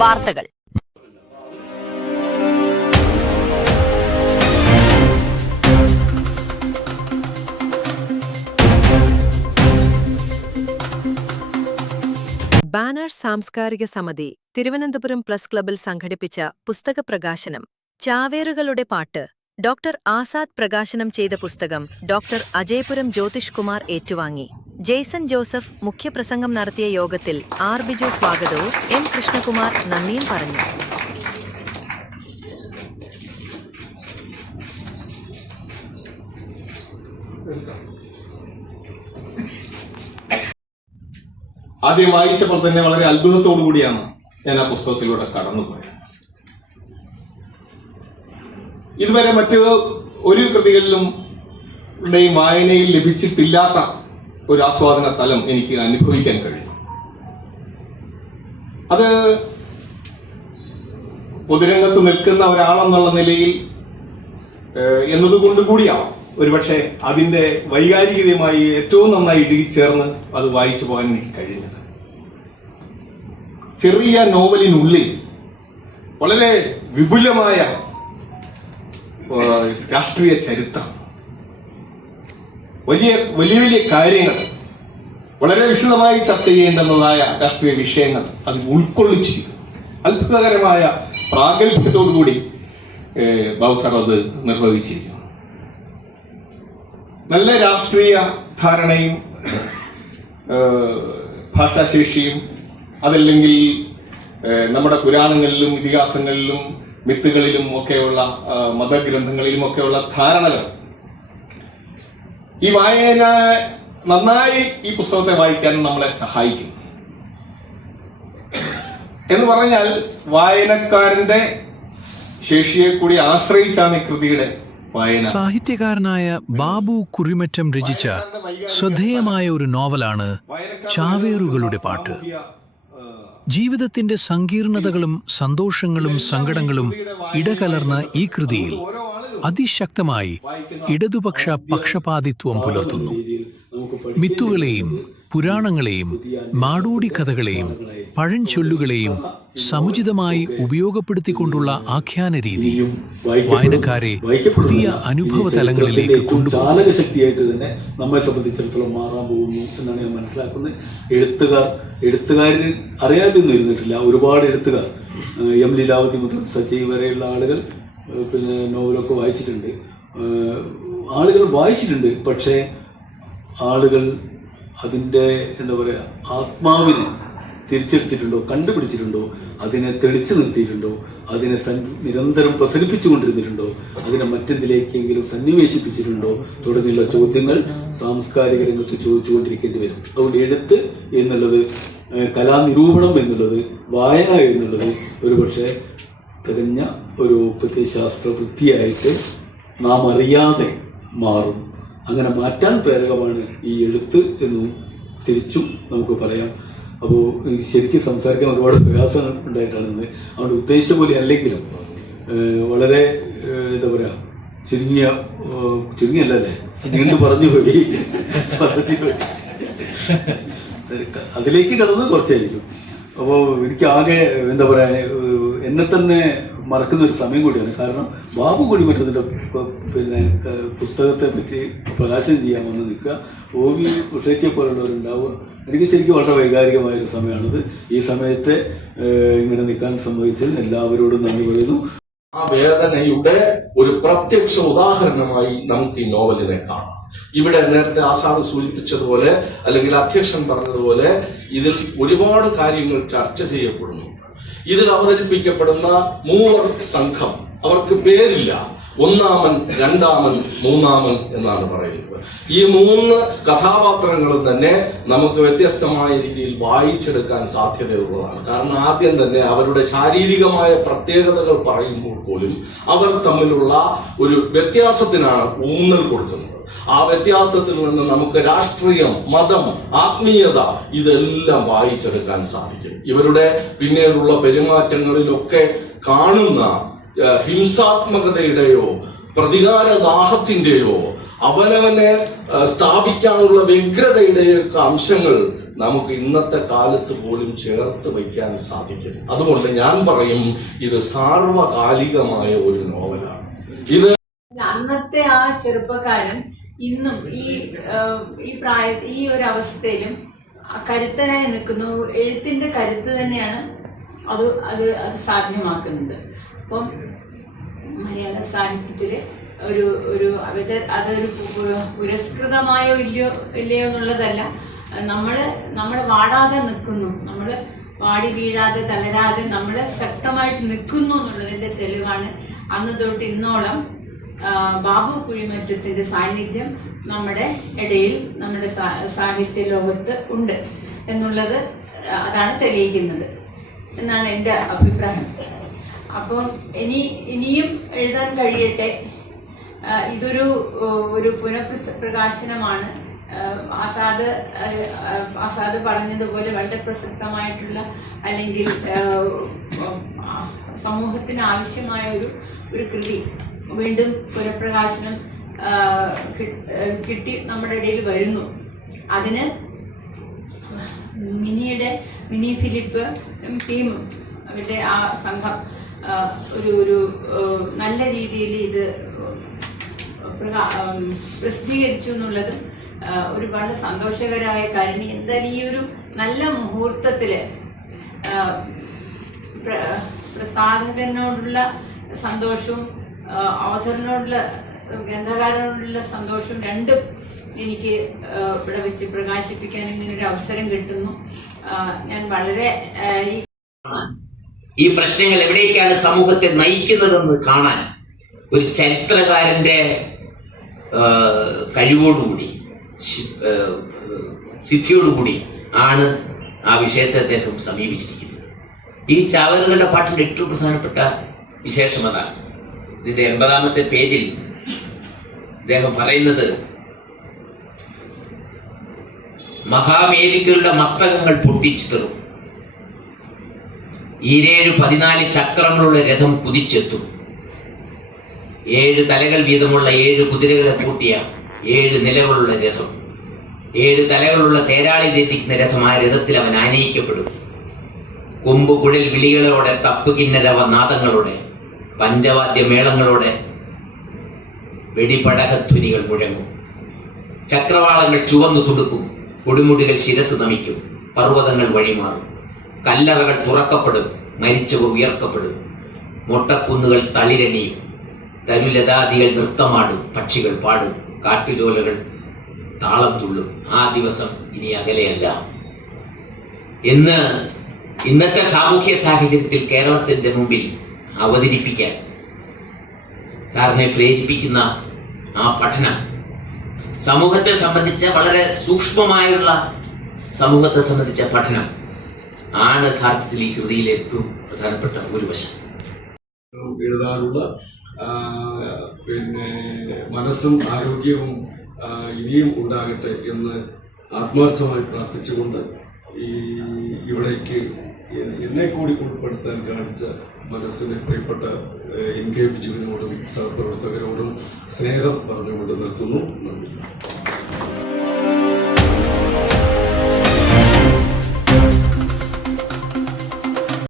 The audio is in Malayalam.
വാർത്തകൾ. ബാനർ സാംസ്കാരിക സമിതി തിരുവനന്തപുരം പ്രസ് ക്ലബ്ബിൽ സംഘടിപ്പിച്ച പുസ്തക പ്രകാശനം ചാവേറുകളുടെ പാട്ട് ഡോക്ടർ ആസാദ് പ്രകാശനം ചെയ്ത പുസ്തകം ഡോക്ടർ അജയപുരം ജ്യോതിഷ് കുമാർ ഏറ്റുവാങ്ങി. ജെയ്സൺ ജോസഫ് മുഖ്യപ്രസംഗം നടത്തിയ യോഗത്തിൽ ആർ ബിജു സ്വാഗതവും എം കൃഷ്ണകുമാർ നന്ദിയും പറഞ്ഞു. ആദ്യം വായിച്ചപ്പോൾ തന്നെ വളരെ അത്ഭുതത്തോടു കൂടിയാണ് ഞാൻ ആ പുസ്തകത്തിലൂടെ കടന്നുപോയത്. ഇതുവരെ മറ്റ് ഒരു കൃതികളിലും വായനയിൽ ലഭിച്ചിട്ടില്ലാത്ത ഒരു ആസ്വാദന തലം എനിക്ക് അനുഭവിക്കാൻ കഴിയും. അത് പൊതുരംഗത്ത് നിൽക്കുന്ന ഒരാളെന്നുള്ള നിലയിൽ എന്നതുകൊണ്ട് കൂടിയാവാം ഒരുപക്ഷെ അതിന്റെ വൈകാരികതയുമായി ഏറ്റവും നന്നായി ഇടുകിച്ചേർന്ന് അത് വായിച്ചു പോകാൻ എനിക്ക് കഴിഞ്ഞത്. ചെറിയ നോവലിനുള്ളിൽ വളരെ വിപുലമായ രാഷ്ട്രീയ ചരിത്രം, വലിയ വലിയ വലിയ കാര്യങ്ങൾ, വളരെ വിശദമായി ചർച്ച ചെയ്യേണ്ടുന്നതായ രാഷ്ട്രീയ വിഷയങ്ങൾ അത് ഉൾക്കൊള്ളിച്ചിരിക്കുന്നു. അത്ഭുതകരമായ പ്രാഗൽഭ്യത്തോടുകൂടി ബാബു സാർ അത് നിർവഹിച്ചിരിക്കുന്നു. നല്ല രാഷ്ട്രീയ ധാരണയും ഭാഷാശേഷിയും അതല്ലെങ്കിൽ നമ്മുടെ പുരാണങ്ങളിലും ഇതിഹാസങ്ങളിലും മിത്തുകളിലും ഒക്കെയുള്ള മതഗ്രന്ഥങ്ങളിലും ഒക്കെയുള്ള ധാരണകൾ ഈ വായന നന്നായി ഈ പുസ്തകത്തെ വായിക്കാൻ നമ്മളെ സഹായിക്കും. എന്ന് പറഞ്ഞാൽ വായനക്കാരന്റെ ശേഷിയെ കൂടി ആശ്രയിച്ചാണ് ഈ കൃതിയുടെ വായന. സാഹിത്യകാരനായ ബാബു കുറിമറ്റം രചിച്ച ശ്രദ്ധേയമായ ഒരു നോവലാണ് ചാവേറുകളുടെ പാട്ട്. ജീവിതത്തിന്റെ സങ്കീർണതകളും സന്തോഷങ്ങളും സങ്കടങ്ങളും ഇടകലർന്ന ഈ കൃതിയിൽ അതിശക്തമായി ഇടതുപക്ഷ പക്ഷപാതിത്വം പുലർത്തുന്നു. മിത്തുകളെയും പുരാണങ്ങളെയും മാടൂടി കഥകളെയും പഴഞ്ചൊല്ലുകളെയും സമുചിതമായി ഉപയോഗപ്പെടുത്തിക്കൊണ്ടുള്ള ആഖ്യാന രീതി വായനക്കാരെ പുതിയ അനുഭവ തലങ്ങളിലേക്ക് കൊണ്ടുപോകും. ശക്തിയായിട്ട് തന്നെ നമ്മെ സംബന്ധിച്ചിടത്തോളം മാറാൻ പോകുന്നു എന്നാണ് ഞാൻ മനസ്സിലാക്കുന്നത്. എഴുത്തുകാരിൽ അറിയാതെയൊന്നും ഇരുന്നിട്ടില്ല. ഒരുപാട് എഴുത്തുകാർ, എം ലീലാവതി മുതൽ സജീവ് വരെയുള്ള ആളുകൾ പിന്നെ നോവലൊക്കെ വായിച്ചിട്ടുണ്ട്. പക്ഷേ ആളുകൾ അതിൻ്റെ എന്താ പറയുക ആത്മാവിനെ തിരിച്ചെടുത്തിട്ടുണ്ടോ, കണ്ടുപിടിച്ചിട്ടുണ്ടോ, അതിനെ തെളിച്ചു നിർത്തിയിട്ടുണ്ടോ, അതിനെ നിരന്തരം പ്രസരിപ്പിച്ചുകൊണ്ടിരുന്നിട്ടുണ്ടോ, അതിനെ മറ്റെന്തിലേക്കെങ്കിലും സന്നിവേശിപ്പിച്ചിട്ടുണ്ടോ തുടങ്ങിയുള്ള ചോദ്യങ്ങൾ സാംസ്കാരിക രംഗത്ത് ചോദിച്ചുകൊണ്ടിരിക്കേണ്ടി വരും. അതുകൊണ്ട് എഴുത്ത് എന്നുള്ളത്, കലാനിരൂപണം എന്നുള്ളത്, വായന എന്നുള്ളത് ഒരുപക്ഷെ തികഞ്ഞ ഒരു പ്രത്യയശാസ്ത്ര വൃത്തിയായിട്ട് നാം അറിയാതെ മാറും. അങ്ങനെ മാറ്റാൻ പ്രേരകമാണ് ഈ എഴുത്ത് എന്നും തിരിച്ചും നമുക്ക് പറയാം. അപ്പോൾ ശരിക്കും സംസാരിക്കാൻ ഒരുപാട് പ്രയാസങ്ങൾ ഉണ്ടായിട്ടാണ്. അതുകൊണ്ട് ഉദ്ദേശിച്ച പോലെ അല്ലെങ്കിലും വളരെ എന്താ പറയുക ചുരുങ്ങിയല്ലേ നീണ്ടു പറഞ്ഞു പോയി. അതിലേക്ക് കടന്ന് കുറച്ചായിരിക്കും. അപ്പോൾ എനിക്ക് ആകെ എന്താ പറയുക എന്നെ തന്നെ മറക്കുന്ന ഒരു സമയം കൂടിയാണ്. കാരണം ബാബു കുടിമറ്റത്തിൻ്റെ പിന്നെ പുസ്തകത്തെ പറ്റി പ്രകാശനം ചെയ്യാൻ വന്ന് നിൽക്കുക, OV ഉഷേച്ചിയെ പോലുള്ളവരുണ്ടാവുക. എനിക്ക് ശരിക്കും വളരെ വൈകാരികമായൊരു സമയമാണിത്. ഈ സമയത്ത് ഇങ്ങനെ നിൽക്കാൻ സംഭവിച്ചതിൽ എല്ലാവരോടും നന്ദി പറയുന്നു. ആ വേദനയുടെ ഒരു പ്രത്യക്ഷ ഉദാഹരണമായി നമുക്ക് ഈ നോവലിനെ കാണാം. ഇവിടെ നേരത്തെ ആസാദ് സൂചിപ്പിച്ചതുപോലെ അല്ലെങ്കിൽ അധ്യക്ഷൻ പറഞ്ഞതുപോലെ ഇതിൽ ഒരുപാട് കാര്യങ്ങൾ ചർച്ച ചെയ്യപ്പെടുന്നു. ഇതിൽ അവതരിപ്പിക്കപ്പെടുന്ന മൂവർ സംഘം, അവർക്ക് പേരില്ല. ഒന്നാമൻ, രണ്ടാമൻ, മൂന്നാമൻ എന്നാണ് പറയുന്നത്. ഈ മൂന്ന് കഥാപാത്രങ്ങളും തന്നെ നമുക്ക് വ്യത്യസ്തമായ രീതിയിൽ വായിച്ചെടുക്കാൻ സാധ്യതയുള്ളതാണ്. കാരണം ആദ്യം തന്നെ അവരുടെ ശാരീരികമായ പ്രത്യേകതകൾ പറയുമ്പോൾ പോലും അവർ തമ്മിലുള്ള ഒരു വ്യത്യാസത്തിനാണ് ഊന്നൽ കൊടുക്കുന്നത്. ആ വ്യത്യാസത്തിൽ നിന്ന് നമുക്ക് രാഷ്ട്രീയം, മതം, ആത്മീയത ഇതെല്ലാം വായിച്ചെടുക്കാൻ സാധിക്കും. ഇവരുടെ പിന്നീടുള്ള പെരുമാറ്റങ്ങളിലൊക്കെ കാണുന്ന ഹിംസാത്മകതയുടെയോ പ്രതികാരദാഹത്തിന്റെയോ അവനവനെ സ്ഥാപിക്കാനുള്ള വ്യഗ്രതയുടെയൊക്കെ അംശങ്ങൾ നമുക്ക് ഇന്നത്തെ കാലത്ത് പോലും ചേർത്ത് വയ്ക്കാൻ സാധിക്കും. അതുകൊണ്ട് ഞാൻ പറയും ഇത് സാർവകാലികമായ ഒരു നോവലാണ്. ഇത് അന്നത്തെ ആ ചെറുപ്പക്കാരൻ ഇന്നും ഈ ഒരു അവസ്ഥയിലും കരുത്തനായി നിൽക്കുന്നു. എഴുത്തിന്റെ കരുത്ത് തന്നെയാണ് അത് സാധ്യമാക്കുന്നത്. അപ്പം മലയാള സാഹിത്യത്തില് അതൊരു പുരസ്കൃതമായോ ഇല്ലയോ എന്നുള്ളതല്ല. നമ്മള് വാടാതെ നിൽക്കുന്നു, നമ്മള് വാടി വീഴാതെ തളരാതെ നമ്മള് ശക്തമായിട്ട് നിൽക്കുന്നു എന്നുള്ളതിന്റെ തെളിവാണ് അന്ന് തൊട്ട് ഇന്നോളം ബാബു കുഴിമറ്റത്തിന്റെ സാന്നിധ്യം നമ്മുടെ ഇടയിൽ, നമ്മുടെ സാഹിത്യ ലോകത്ത് ഉണ്ട് എന്നുള്ളത് അതാണ് തെളിയിക്കുന്നത് എന്നാണ് എൻ്റെ അഭിപ്രായം. അപ്പം ഇനിയും എഴുതാൻ കഴിയട്ടെ. ഇതൊരു പുനഃപ്രകാശനമാണ്. ആസാദ് പറഞ്ഞതുപോലെ വളരെ പ്രസക്തമായിട്ടുള്ള അല്ലെങ്കിൽ സമൂഹത്തിന് ആവശ്യമായ ഒരു കൃതി വീണ്ടും പുനഃപ്രകാശനം കിട്ടി നമ്മുടെ ഇടയിൽ വരുന്നു. അതിന് മിനി ഫിലിപ്പ് ടീമും അവരുടെ ആ സംഘം ഒരു നല്ല രീതിയിൽ ഇത് പ്രസിദ്ധീകരിച്ചു എന്നുള്ളതും ഒരു വളരെ സന്തോഷകരമായ കാര്യം. എന്തായാലും ഈ ഒരു നല്ല മുഹൂർത്തത്തില് പ്രസാധകനോടുള്ള സന്തോഷവും ഓഥറിനോടുള്ള ഗ്രന്ഥകാരനോടുള്ള സന്തോഷവും രണ്ടും എനിക്ക് ഇവിടെ വെച്ച് പ്രകാശിപ്പിക്കാൻ ഇങ്ങനൊരു അവസരം കിട്ടുന്നു. ഞാൻ വളരെ ഈ പ്രശ്നങ്ങൾ എവിടേക്കാണ് സമൂഹത്തെ നയിക്കുന്നതെന്ന് കാണാൻ ഒരു ചരിത്രകാരന്റെ കഴിവോടുകൂടി സിദ്ധിയോടുകൂടി ആണ് ആ വിഷയത്തെ അദ്ദേഹം സമീപിച്ചിരിക്കുന്നത്. ഈ ചാവേറുകളുടെ പാട്ടിന്റെ ഏറ്റവും പ്രധാനപ്പെട്ട വിശേഷം അതാണ്. ഇതിന്റെ 80-ാമത്തെ പേജിൽ അദ്ദേഹം പറയുന്നത്, മഹാമേരികളുടെ മസ്തകങ്ങൾ പൊട്ടിച്ചിതറും, 14 ചക്രങ്ങളുള്ള രഥം കുതിച്ചെത്തും, 7 തലകൾ വീതമുള്ള 7 കുതിരകളെ പൂട്ടിയ 7 നിലകളുള്ള രഥം, 7 തലകളുള്ള തേരാളി തെറ്റിക്കുന്ന രഥം. ആ രഥത്തിൽ അവൻ ആനയിക്കപ്പെടും. കൊമ്പ് കുഴൽ വിളികളോടെ, തപ്പ് കിന്നരവ നാദങ്ങളോടെ, പഞ്ചവാദ്യ മേളങ്ങളോടെ വെടിപടകധ്വനികൾ മുഴങ്ങും. ചക്രവാളങ്ങൾ ചുവന്നു തുടുക്കും, കൊടുമുടികൾ ശിരസ് നമിക്കും, പർവ്വതങ്ങൾ വഴിമാറും, കല്ലറകൾ തുറക്കപ്പെടും, മരിച്ചവർ ഉയർക്കപ്പെടും, മൊട്ടക്കുന്നുകൾ തളിരണിയും, തരുലതാദികൾ നൃത്തമാടും, പക്ഷികൾ പാടും, കാട്ടുചോലകൾ താളം തുള്ളും. ആ ദിവസം ഇനി അകലെയല്ല എന്ന് ഇന്നത്തെ സാമൂഹ്യ സാഹചര്യത്തിൽ കേരളത്തിന്റെ മുമ്പിൽ അവതരിപ്പിക്കാൻ സാറിനെ പ്രേരിപ്പിക്കുന്ന ആ പഠനം സമൂഹത്തെ സംബന്ധിച്ച വളരെ സൂക്ഷ്മമായുള്ള സമൂഹത്തെ സംബന്ധിച്ച പഠനം ആണ് യഥാർത്ഥത്തിൽ ഈ കൃതിയിലെ ഏറ്റവും പ്രധാനപ്പെട്ട ഒരു വശം. എഴുതാനുള്ള മനസ്സും ആരോഗ്യവും ഇനിയും ഉണ്ടാകട്ടെ എന്ന് ആത്മാർത്ഥമായി പ്രാർത്ഥിച്ചുകൊണ്ട് ഇവിടേക്ക് എന്നെ കൂടി ഉൾപ്പെടുത്താൻ കാണിച്ച മനസ്സിന് പ്രിയപ്പെട്ട NK ബിജുവിനോടും സഹപ്രവർത്തകരോടും സ്നേഹം പറഞ്ഞുകൊണ്ട് നിർത്തുന്നു. നന്ദി.